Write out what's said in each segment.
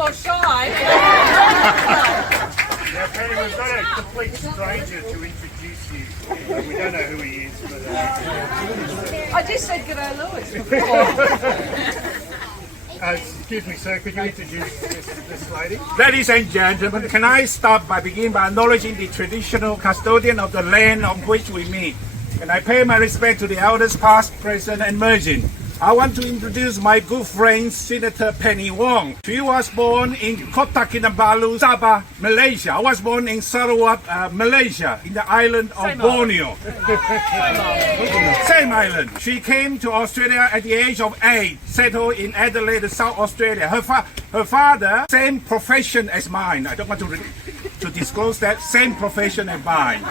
or shy. Now, Penny, we've got a complete stranger to introduce you to. We don't know who he is, but... I just said G'day Lewis before. Excuse me, sir, could you introduce this lady? Ladies and gentlemen, can I start by beginning by acknowledging the traditional custodian of the land on which we meet? And I pay my respect to the elders past, present and emerging. I want to introduce my good friend, Senator Penny Wong. She was born in Kota Kinabalu, Sabah, Malaysia. I was born in Sarawak, Malaysia, in the island of Borneo. Same island. She came to Australia at the age of 8, settled in Adelaide, South Australia. Her father, same profession as mine. I don't want to disclose that, same profession as mine.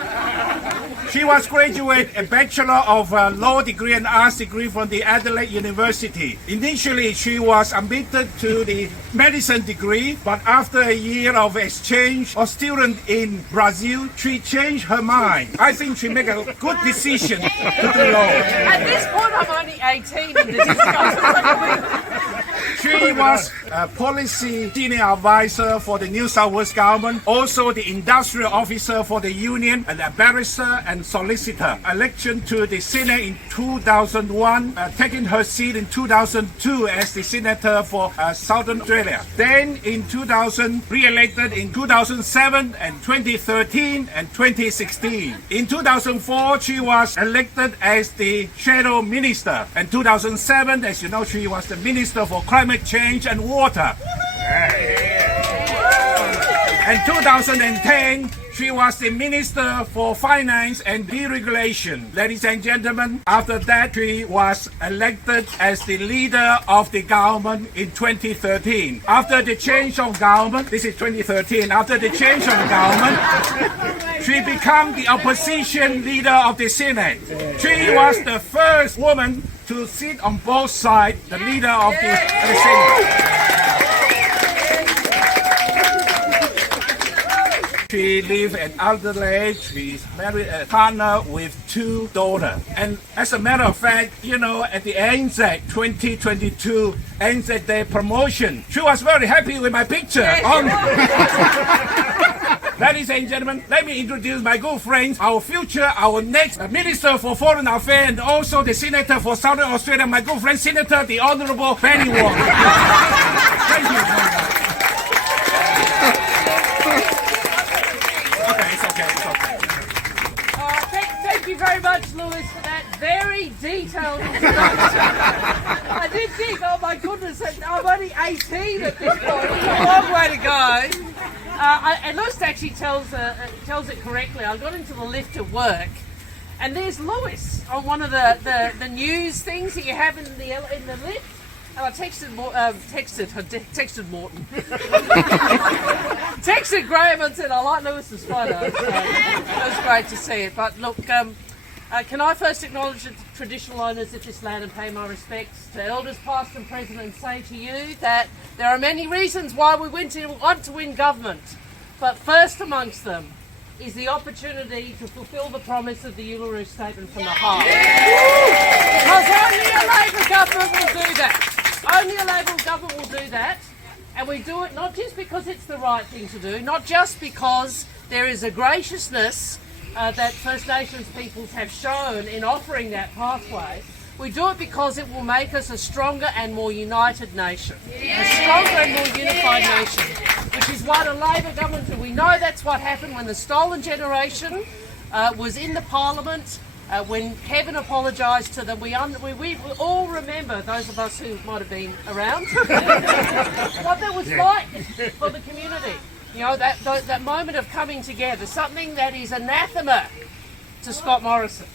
She was graduate a Bachelor of Law degree and Arts degree from the Adelaide University. Initially, she was admitted to the medicine degree, but after a year of exchange or student in Brazil, she changed her mind. I think she made a good decision to do law. At this point, I'm only 18 in the discussion. She was a policy senior advisor for the New South Wales government, also the industrial officer for the union, and a barrister and solicitor. Election to the Senate in 2001, taking her seat in 2002 as the senator for Southern Australia. Then in 2000, re-elected in 2007 and 2013 and 2016. In 2004, she was elected as the shadow minister. And 2007, as you know, she was the minister for climate change and water. And 2010, she was the Minister for Finance and Deregulation. Ladies and gentlemen, after that, she was elected as the leader of the government in 2013. After the change of government, this is 2013, after the change of government, she became the opposition leader of the Senate. She was the first woman to sit on both sides, the leader of the Senate. She lives in Adelaide. She's married a partner with 2 daughters. And as a matter of fact, you know, at the ANZAC 2022 ANZAC Day promotion, she was very happy with my picture. Ladies and gentlemen, let me introduce my good friends, our next Minister for Foreign Affairs and also the Senator for Southern Australia, my good friend, Senator the Honourable Penny Wong. Thank you very much. Thank you very much, Lewis, for that very detailed introduction. I did think, oh my goodness, I'm only 18 at this point. It's a long way to go. And Lewis actually tells it correctly. I got into the lift at work, and there's Lewis on one of the news things that you have in the lift. And I texted Morton. Texted Graham and said, I like Lewis's photo. So it was great to see it. But look, can I first acknowledge the traditional owners of this land and pay my respects to elders past and present, and say to you that there are many reasons why we want to win government. But first amongst them is the opportunity to fulfil the promise of the Uluru Statement from the Heart. Because only a Labor government will do that. Only a Labor government will do that, and we do it not just because it's the right thing to do, not just because there is a graciousness that First Nations peoples have shown in offering that pathway. We do it because it will make us a stronger and more united nation, a stronger and more unified nation, which is what a Labor government do. We know that's what happened when the Stolen Generation was in the Parliament. When Kevin apologised to them, we all remember, those of us who might have been around, what that was like for the community. You know, that moment of coming together, something that is anathema to Scott Morrison,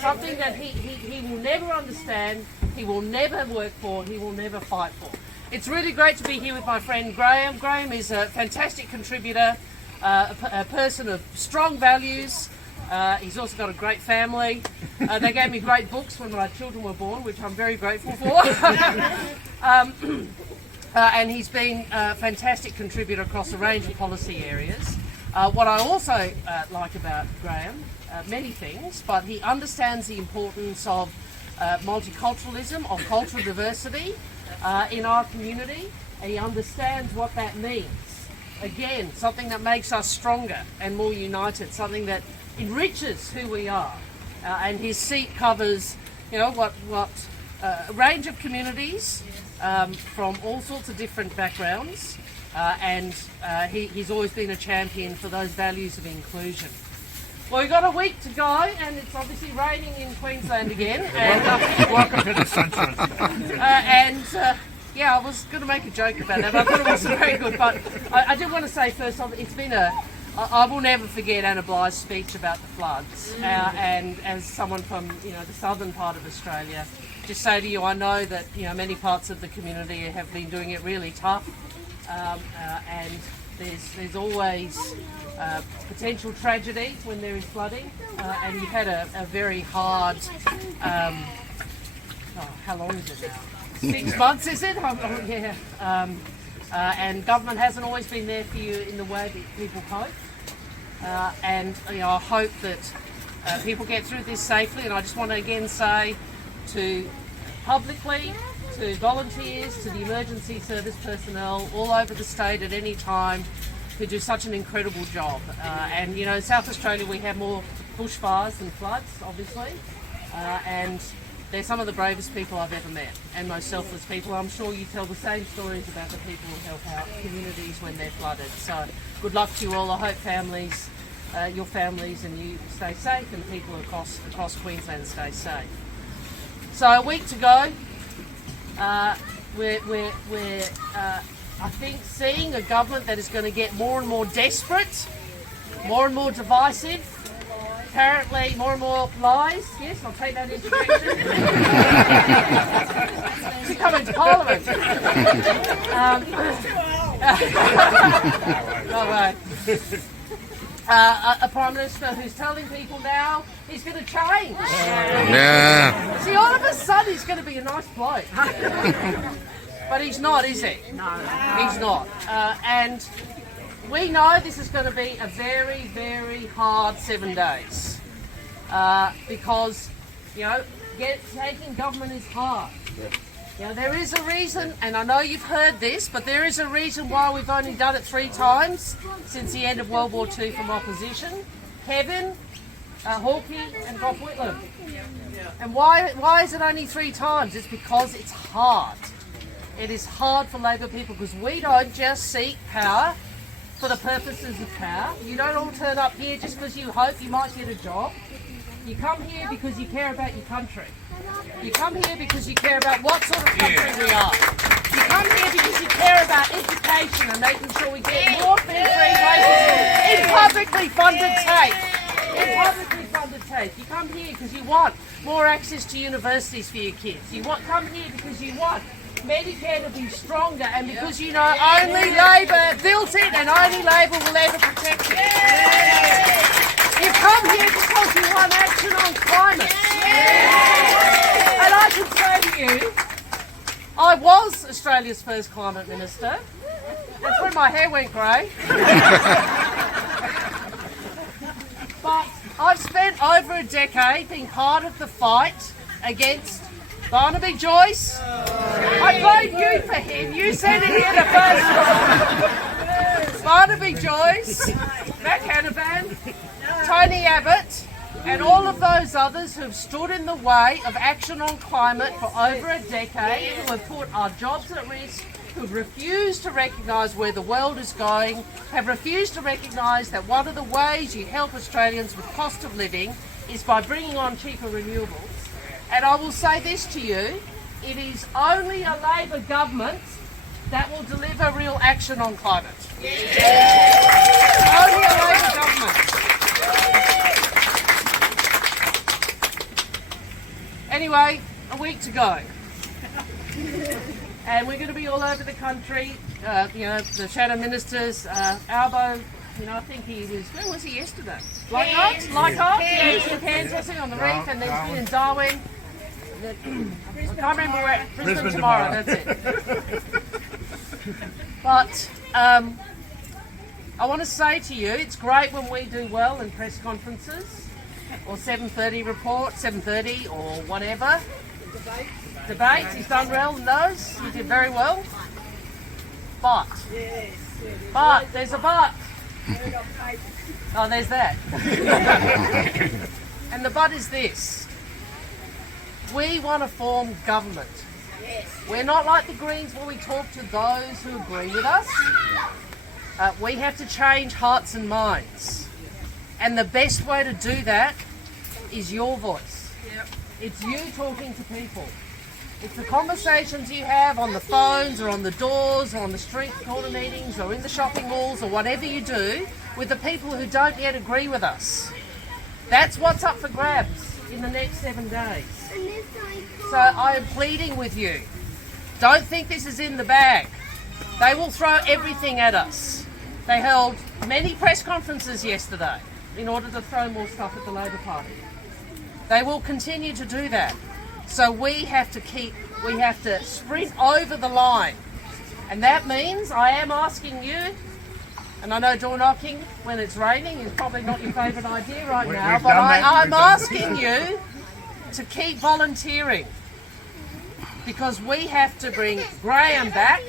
something that he will never understand, he will never work for, he will never fight for. It's really great to be here with my friend Graham. Graham is a fantastic contributor, a person of strong values. He's also got a great family. They gave me great books when my children were born, which I'm very grateful for. And he's been a fantastic contributor across a range of policy areas. What I also like about Graham, many things, but he understands the importance of multiculturalism, of cultural diversity in our community. and he understands what that means. Again, something that makes us stronger and more united, something that enriches who we are. And his seat covers, a range of communities from all sorts of different backgrounds, and he's always been a champion for those values of inclusion. Well, we've got a week to go, and it's obviously raining in Queensland again. And, Welcome to the sunshine. I was going to make a joke about that, but I thought it wasn't very good. But I did want to say first off, it's been I will never forget Anna Bligh's speech about the floods. And as someone from the southern part of Australia, just say to you, I know that many parts of the community have been doing it really tough, and there's always potential tragedy when there is flooding, and you've had a very hard. How long is it now? 6 months, is it? Yeah. And government hasn't always been there for you in the way that people hope. And I hope that people get through this safely. And I just want to again say to publicly, to volunteers, to the emergency service personnel all over the state at any time who do such an incredible job. And in South Australia we have more bushfires than floods, obviously. And they're some of the bravest people I've ever met, and most selfless people. I'm sure you tell the same stories about the people who help out communities when they're flooded. So good luck to you all. I hope families, your families and you stay safe, and people across Queensland stay safe. So a week to go. We're I think seeing a government that is going to get more and more desperate, more and more divisive, apparently more and more lies. Yes, I'll take that interjection. To come into Parliament. No way. A Prime Minister who's telling people now he's going to change. Yeah. See, all of a sudden he's going to be a nice bloke. But he's not, is he? No. He's not. And we know this is going to be a very, very hard 7 days. Because, taking government is hard. There is a reason, and I know you've heard this, but there is a reason why we've only done it 3 times since the end of World War II from opposition. Kevin, Hawkey and Gough Whitlam. And why is it only 3 times? It's because it's hard. It is hard for Labor people because we don't just seek power for the purposes of power. You don't all turn up here just because you hope you might get a job. You come here because you care about your country. You come here because you care about what sort of country we are. You come here because you care about education and making sure we get more fee-free places in publicly funded TAFE. In publicly funded TAFE. You come here because you want more access to universities for your kids. Come here because you want Medicare to be stronger, and because only Labor built it and only Labor will ever protect it. You come here because you want action on climate. And I can say to you, I was Australia's first climate minister. That's when my hair went grey. But I've spent over a decade being part of the fight against Barnaby Joyce. I blame you for him. You said it here the first time. Barnaby Joyce, Matt Canavan, Tony Abbott, and all of those others who have stood in the way of action on climate for over a decade, who have put our jobs at risk, who have refused to recognise where the world is going, have refused to recognise that one of the ways you help Australians with cost of living is by bringing on cheaper renewables. And I will say this to you, it is only a Labor government that will deliver real action on climate. Only a Labor government. Anyway, a week to go. And we're going to be all over the country. The shadow ministers, Albo, I think he was, where was he yesterday? Leichhardt? Yeah, he's in Kansas on the reef, and then he's been in Darwin. I can't remember where. Brisbane tomorrow. That's it. But I want to say to you, it's great when we do well in press conferences or 7:30 report, 7:30 or whatever. Debates. He's done well in those. He did very well. But. But, there's a but. Oh, there's that. And the but is this. We want to form government. We're not like the Greens where we talk to those who agree with us. We have to change hearts and minds. And the best way to do that is your voice. It's you talking to people. It's the conversations you have on the phones or on the doors or on the street corner meetings or in the shopping malls or whatever you do with the people who don't yet agree with us. That's what's up for grabs in the next 7 days. So I am pleading with you. Don't think this is in the bag. They will throw everything at us. They held many press conferences yesterday in order to throw more stuff at the Labor Party. They will continue to do that. So we have to sprint over the line. And that means I am asking you, and I know door knocking when it's raining is probably not your favourite idea right now, but I'm asking you to keep volunteering. Because we have to bring Graham back.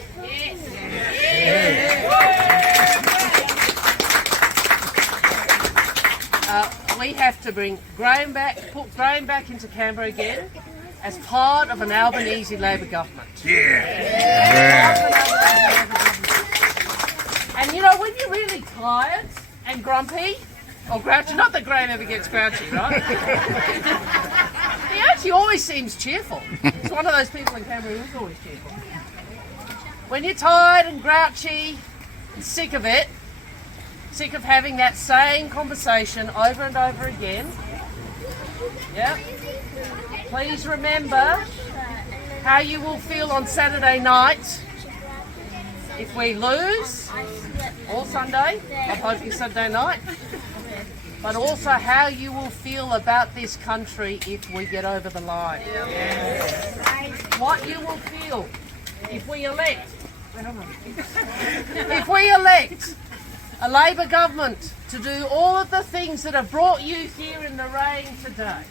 We have to bring Graham back, put Graham back into Canberra again as part of an Albanese Labor government. And you know, when you're really tired and grumpy, or grouchy, not that Graham ever gets grouchy, right? He actually always seems cheerful. He's one of those people in Canberra who's always cheerful. When you're tired and grouchy and sick of it, sick of having that same conversation over and over again, please remember how you will feel on Saturday night if we lose, or Sunday, I'm hoping Sunday night, but also how you will feel about this country if we get over the line. What you will feel if we elect a Labor government to do all of the things that have brought you here in the rain today.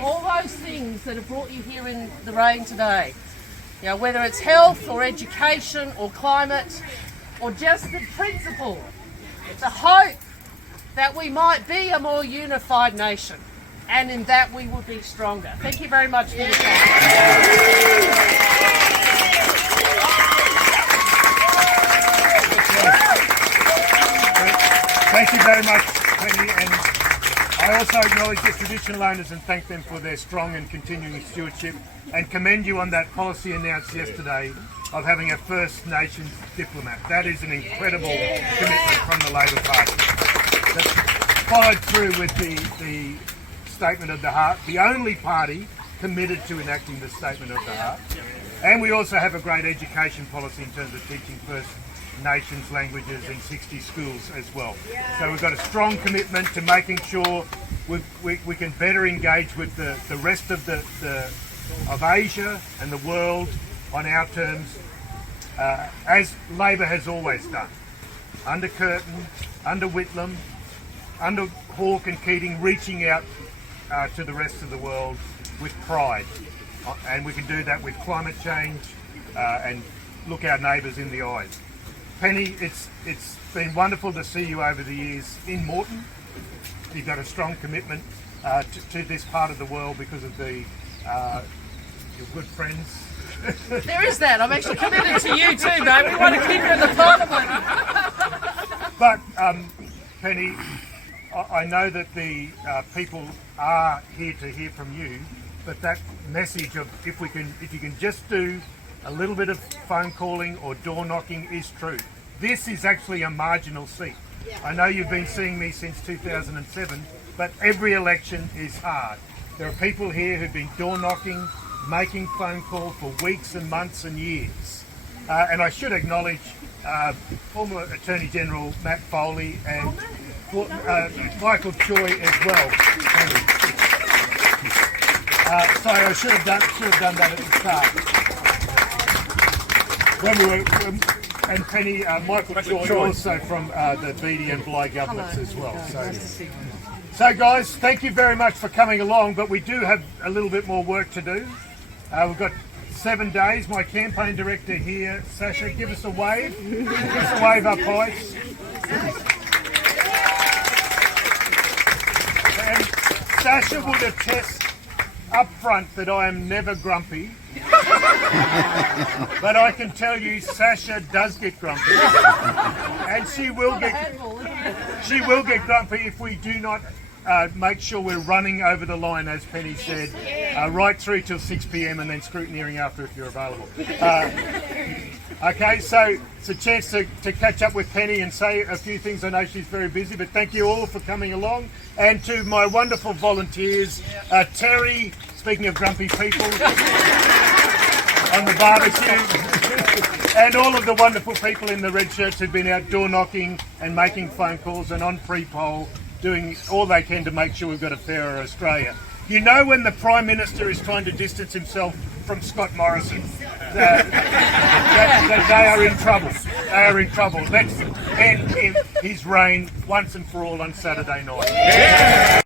All those things that have brought you here in the rain today. You know, whether it's health or education or climate or just the principle, the hope that we might be a more unified nation, and in that we will be stronger. Thank you very much for your time. Thank you very much, Penny, and I also acknowledge the traditional owners and thank them for their strong and continuing stewardship, and commend you on that policy announced yesterday of having a First Nations diplomat. That is an incredible commitment from the Labor Party. That's followed through with the Statement of the Heart, the only party committed to enacting the Statement of the Heart. And we also have a great education policy in terms of teaching First Nations languages in 60 schools as well. So we've got a strong commitment to making sure we can better engage with the rest of of Asia and the world on our terms, as Labor has always done. Under Curtin, under Whitlam, under Hawke and Keating, reaching out to the rest of the world with pride. And we can do that with climate change and look our neighbours in the eyes. Penny, it's been wonderful to see you over the years in Moreton. You've got a strong commitment to this part of the world because of your good friends. There is that. I'm actually committed to you too, mate. We want to keep you in the parliament. But Penny, I know that the people are here to hear from you. But that message of if you can just do a little bit of phone calling or door knocking is true. This is actually a marginal seat. I know you've been seeing me since 2007, but every election is hard. There are people here who've been door knocking, making phone calls for weeks and months and years. And I should acknowledge former Attorney General Matt Foley and Michael Choi as well. Sorry, I should have done that at the start. When we were, and Penny, Michael Choi also from the BD and Bligh governments as well. So guys, thank you very much for coming along, but we do have a little bit more work to do. We've got 7 days. My campaign director here, Sasha, give us a wave. Give us a wave up high. And Sasha would attest up front that I am never grumpy. But I can tell you, Sasha does get grumpy. And she will get grumpy if we do not make sure we're running over the line, as Penny said, right through till 6 p.m. and then scrutineering after if you're available. Okay, so it's a chance to catch up with Penny and say a few things. I know she's very busy, but thank you all for coming along. And to my wonderful volunteers, Terry, speaking of grumpy people, on the barbecue, and all of the wonderful people in the red shirts who've been out door knocking and making phone calls and on pre-poll, doing all they can to make sure we've got a fairer Australia. You know, when the Prime Minister is trying to distance himself from Scott Morrison, that they are in trouble. They are in trouble. Let's end his reign once and for all on Saturday night. Yeah.